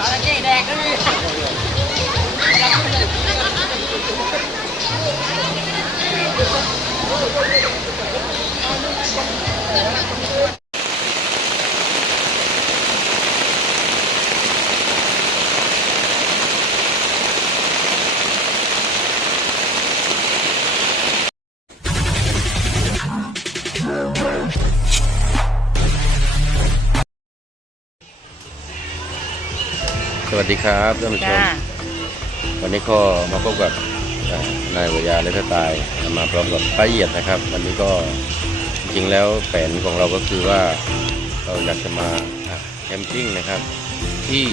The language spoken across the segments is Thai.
ส วัสดีครับท่านผู้ชมจ้าวันนี้ก็มาพบกับเอ่อนายวิยาเลสไตล์มาพร้อมกับป้าเอียดนะครับ วันนี้ก็จริงๆแล้วแผนของเราก็คือว่าเราอยากจะมาอะแคมปิ้งนะครับ ที่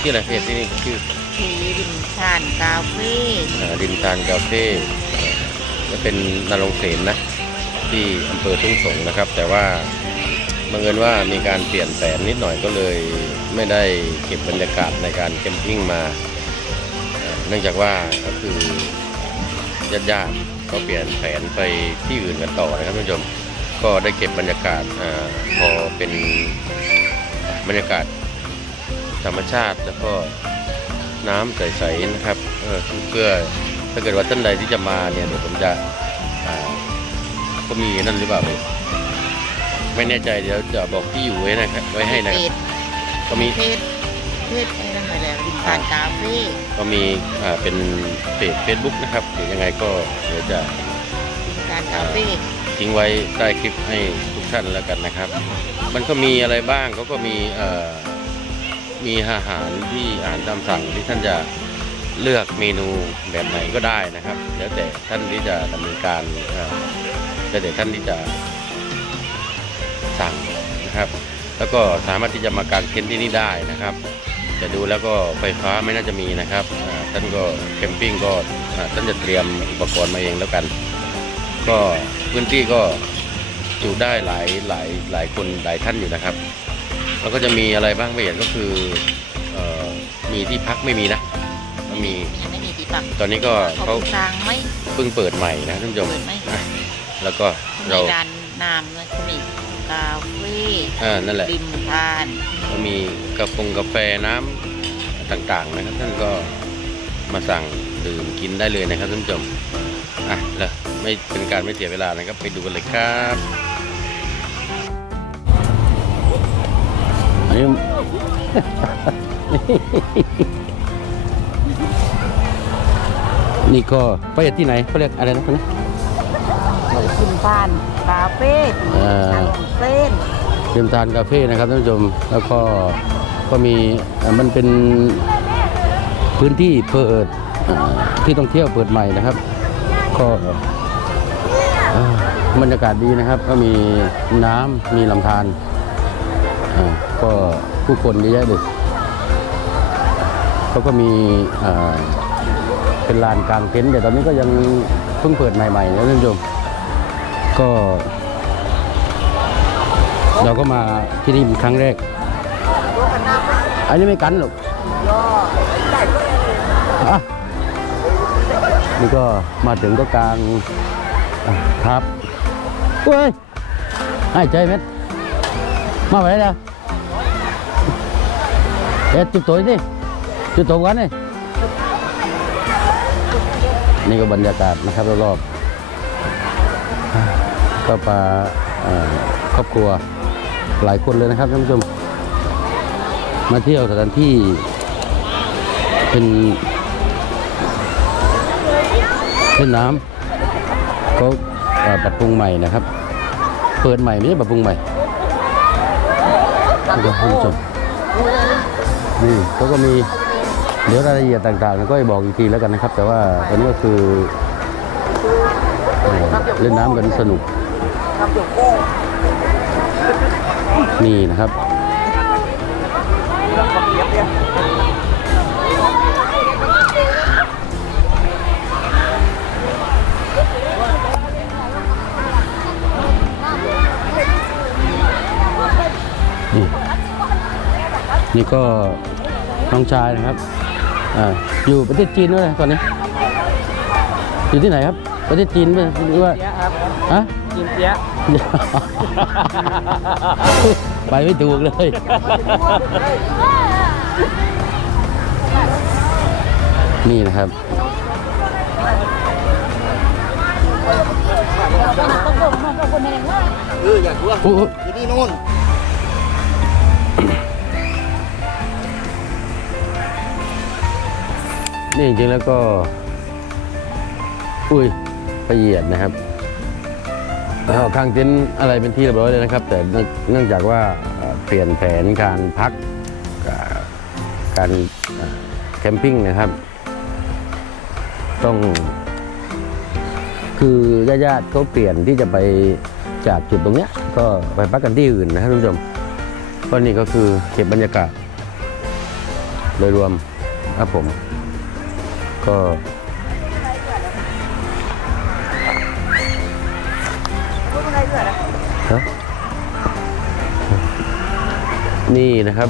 ที่อะไรเพจที่นี่ชื่อทีริมทานกาเฟ่อ่าริมทานคาเฟ่เอ่อและเป็นนรงเสนนะ ที่อำเภอทุ่งสงนะครับ แต่ว่าบังเอิญว่ามีการเปลี่ยนแผนนิดหน่อยก็เลย ไม่ได้เก็บบรรยากาศในการแคมปิ้งมา เนื่องจากว่าก็คือญาติญาติๆเขาเปลี่ยนแผนไปที่อื่นกันต่อนะครับท่านผู้ชมก็ได้เก็บบรรยากาศอพอเป็นบรรยากาศธรรมชาติแล้วก็น้ำใสๆนะครับเออเพื่อถ้าเกิดว่าท่านใดที่จะมาเนี่ยเดี๋ยวผมจะก็มีนั่นหรือเปล่าไม่แน่ใจเดี๋ยวจะบอกที่อยู่ไว้นะครับไว้ให้นะครับ ก็มีเพจเพจอะไรนั่นหน่อยแล้วริมทานกาเฟ่ก็มีอ่าเป็นเพจ Facebook นะครับเดี๋ยวยังไงก็เดี๋ยวจะริมทานกาเฟ่ทิ้งไว้ใต้คลิปให้ทุกท่านแล้วกันนะครับ มันก็มีอะไรบ้างเขาก็มีเอ่อมีอาหารที่อาหารตามสั่งที่ท่านจะเลือกเมนูแบบไหนก็ได้นะครับ แล้วแต่ท่านที่จะดำเนินการเอ่อแล้วแต่ท่านที่จะสั่งนะครับ แล้วก็สามารถที่จะมากางเต็นท์ที่นี่ได้นะครับแต่ดูแล้วก็ไฟฟ้าไม่น่าจะมีนะครับอ่าท่านก็แคมปิ้งก็อ่าท่านจะเตรียมอุปกรณ์มาเองแล้วกัน ก็พื้นที่ก็จุได้หลายหลายหลายคนหลายท่านอยู่นะครับ แล้วก็จะมีอะไรบ้างไม่เห็นก็คือเอ่อมีที่พักไม่มีนะก็มียังไม่มีที่ปักตอนนี้ก็เขาเขาทางไม่เพิ่งเปิดใหม่นะท่านผู้ชมเปิดไหมอะแล้วก็มีเราร้านน้ำเลยเขามี กาเฟ่อ่านั่นแหละริมทานก็มีกาแฟกาแฟน้ำต่างๆนะครับท่านก็มาสั่งดื่มกินได้เลยนะครับท่านผู้ชมอะแล้วไม่เป็นการไม่เสียเวลานะครับไปดูกันเลยครับอันนี้ นี่ก็ไปที่ไหนเขาเรียกอะไรนะคนนี้ริม ทานกาเฟ่อ่าทางเส้นเตรียมทานคาเฟ่นะครับท่านผู้ชมแล้วก็ก็มีเอ่อมันเป็นพื้นที่เปิดเอ่อที่ท่องเที่ยวเปิดใหม่นะครับ ก็เอ่อบรรยากาศดีนะครับ ก็มีน้ำมีลำธารอ่าก็ผู้คนเยอะแยะเลยเขาก็มีเอ่อเป็นลานกลางเต็นท์แต่ตอนนี้ก็ยังเพิ่งเปิดใหม่ๆนะท่านผู้ชม ก็ เราก็มาที่นี่เป็นครั้งแรก อันนี้ไม่กันหรอกอะนี่ก็มาถึงก็กลางครับเฮ้ยให้ใจเม็ดมาไปแล้วเอ็ดจุดตัวนี่จุดตัวกันนี่นี่ก็บรรยากาศนะครับรอบๆ ก็ปลาครอบครัวหลายคนเลยนะครับท่านผู้ชม มาเที่ยวสถานที่เป็นเส้นน้ำเขาปรับปรุงใหม่นะครับ เปิดใหม่ไม่ใช่ปรับปรุงใหม่ท่านผู้ชมนี่เขาก็มี เดี๋ยวรายละเอียดต่างๆก็จะบอกอีกทีแล้วกันนะครับ แต่ว่าอันนี้ก็คือเล่นน้ำกันสนุก นี่นะครับ นี่นี่ก็น้องชายนะครับอ่าอยู่ประเทศจีนด้วยตอนนี้ อยู่ที่ไหนครับ ประเทศจีนไหมหรือว่าฮะ กินเสีย ไปไม่ถูกเลย นี่นะครับ เอออยากรู้ว่าโอ้โหที่นี่นู่นนี่จริงๆแล้วก็ อุ้ยละเอียดนะครับ เอาข้างเต็นท์อะไรเป็นที่เรียบร้อยเลยนะครับ แต่เนื่องจากว่าเปลี่ยนแผนการพักการแคมปิ้งนะครับ ต้อง คือญาติๆเขาเปลี่ยนที่จะไปจากจุดตรงเนี้ย ก็ไปพักกันที่อื่นนะครับทุกผู้ชมก็นี่ก็คือเก็บบรรยากาศ โดยรวมครับผม ก็ นี่นะครับ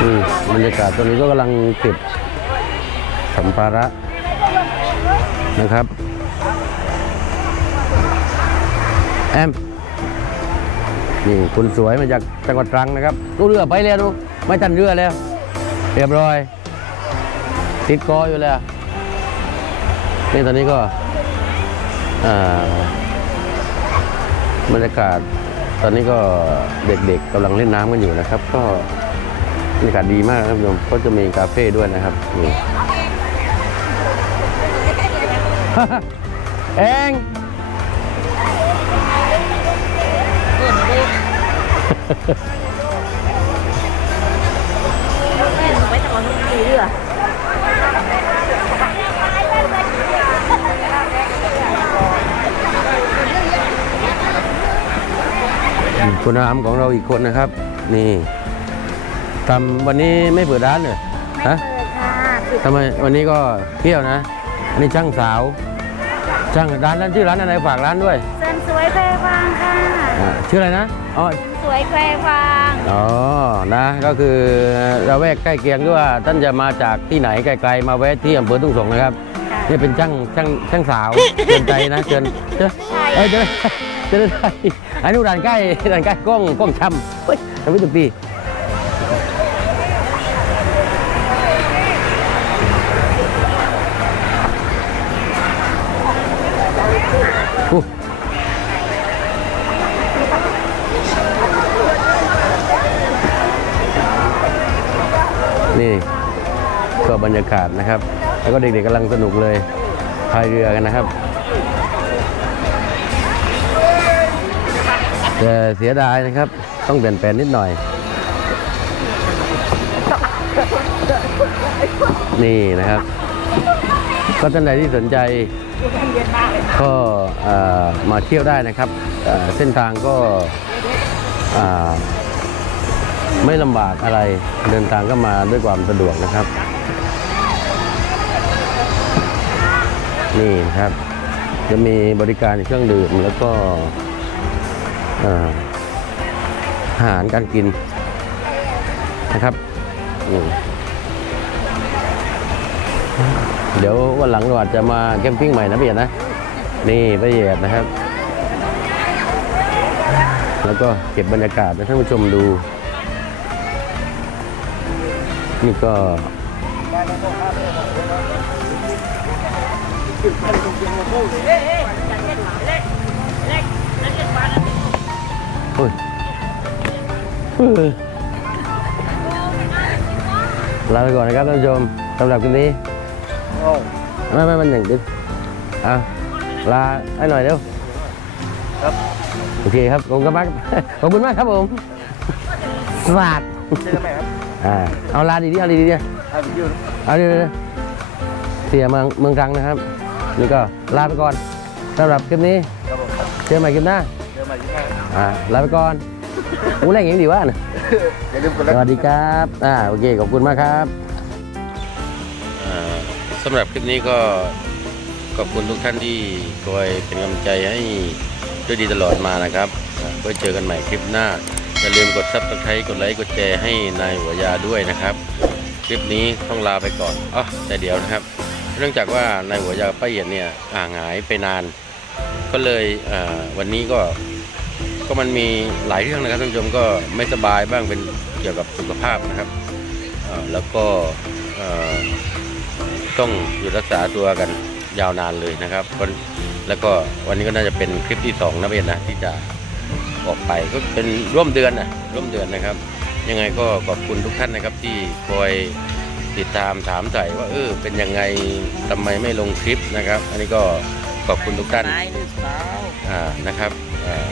อืมบรรยากาศตอนนี้ก็กำลังเก็บสัมภาระนะครับแอมนี่คุณสวยมาจากจังหวัดตรังนะครับรู้เรือไปแล้วดูไม่ทันเรือแล้ว เรียบร้อย ติดกออยู่แล้วนี่ตอนนี้ก็อ่าบรรยากาศตอนนี้ก็เด็กๆกำลังเล่นน้ำกันอยู่นะครับ ก็บรรยากาศดีมากนะครับโยมก็จะมีคาเฟ่ด้วยนะครับนี่เองเพื่อนเลยแม่หนูไม่ต้องเอาลูกตีเรือ คุณอามของเราอีกคนนะครับ นี่ทำวันนี้ไม่เปิดร้านเลยฮะเปิดค่ะปิดทำไมวันนี้ก็เที่ยวนะอันนี้ช่างสาว ช่างร้านนั้นชื่อร้านอะไรฝากร้านด้วยเซินสวยแควฟางค่ะอ่าชื่ออะไรนะอ๋อสวยแควฟางอ๋อนะก็คือเราแวกใกล้เคียงด้วยว่าท่านจะมาจากที่ไหนไกลๆมาแวะที่อำเภอทุ่งสงนะครับค่ะนี่เป็นช่างช่างช่างสาวเชิญใจนะเชิญเชิญเอ้ยเชิ ญเชิญได้อันนี้ร้านใกล้ร้านใกล้กล้องกล้องช้ำเฮ้ยทำไม่ถูกดีอู้นี่ก็บรรยากาศนะครับ แล้วก็เด็กๆกำลังสนุกเลยพายเรือกันนะครับ แต่เสียดายนะครับ ต้องเปลี่ยนแปลงนิดหน่อย นี่นะครับ ก็ท่านใดที่สนใจ ก็มาเที่ยวได้นะครับ เส้นทางก็ไม่ลำบากอะไร เดินทางก็มาด้วยความสะดวกนะครับ นี่นะครับ จะมีบริการเครื่องดื่มแล้วก็ อาหารการกินนะครับเดี๋ยววันหลังเราอาจจะมาแคมปิ้งใหม่นะพี่เอียดนะ นี่พี่เอียดนะครับ แล้วก็เก็บบรรยากาศให้ท่านผู้ชมดู นี่ก็โอ้ยเออลาไปก่อนนะครับท่านผู้ชมสำหรับคลิปนี้โอ้ไม่ไม่มันอย่างเดิมอะลาให้หน่อยเร็วครับโอเคครับขอบคุณมากขอบคุณมากครับผมสวัสดเจอกันใหม่ครับอ่าเอาลาดีๆเอาดีๆเนี่ยอะวิดีโอเอาดีๆเสียเมืองเมืองตรังนะครับนี่ก็ลาไปก่อนสำหรับคลิปนี้ครับผมเจอใหม่คลิปหน้าเจอกันใหม่ที่หน้า อ่าลาไปก่อนอู้แรงอย่างดีวะน่ะอย่าลืมกดไลสค์วัสดีครับอ่าโอเคขอบคุณมากครับสำหรับคลิปนี้ก็ขอบคุณทุกท่านที่คอยเป็นกำลังใจให้ด้วยดีตลอดมานะครับอ่าไว้เจอกันใหม่คลิปหน้า อย่าลืมกดซับสไครต์กดไลค์กดแชร์ให้นายหัวยาด้วยนะครับ คลิปนี้ต้องลาไปก่อนอ๋อแต่เดี๋ยวนะครับ เนื่องจากว่านายหัวยาป้าเอียดเนี่ยอ่างหายไปนาน ก็เลยอ่าวันนี้ก็ ก็มันมีหลายเรื่องนะครับท่านผู้ชมก็ไม่สบายบ้างเป็นเกี่ยวกับสุขภาพนะครับอ่าแล้วก็อ่าต้องอยู่รักษาตัวกันยาวนานเลยนะครับก็แล้วก็วันนี้ก็น่าจะเป็นคลิปที่สองนะเบนนะที่จะออกไปก็เป็นร่วมเดือนนะร่วมเดือนนะครับ ยังไงก็ขอบคุณทุกท่านนะครับที่คอยติดตามถามไถ่ว่าเออเป็นยังไงทำไมไม่ลงคลิปนะครับ อันนี้ก็ขอบคุณทุกท่านตายหรือเปล่าอ่านะครับอ่า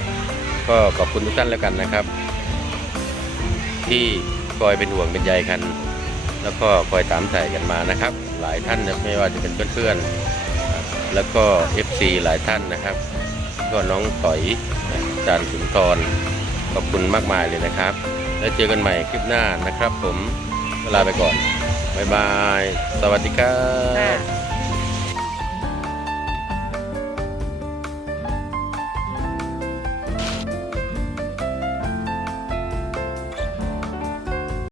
ก็ขอบคุณทุกท่านแล้วกันนะครับ ที่คอยเป็นห่วงเป็นใยกัน แล้วก็คอยตามใส่กันมานะครับ หลายท่านนะไม่ว่าจะเป็นเพื่อนๆแล้วก็ FC หลายท่านนะครับ ก็น้องต่อยอาจารย์สุนทรขอบคุณมากมายเลยนะครับ แล้วเจอกันใหม่คลิปหน้านะครับ ผมลาไปก่อน บ๊ายบาย สวัสดีครับค่ะ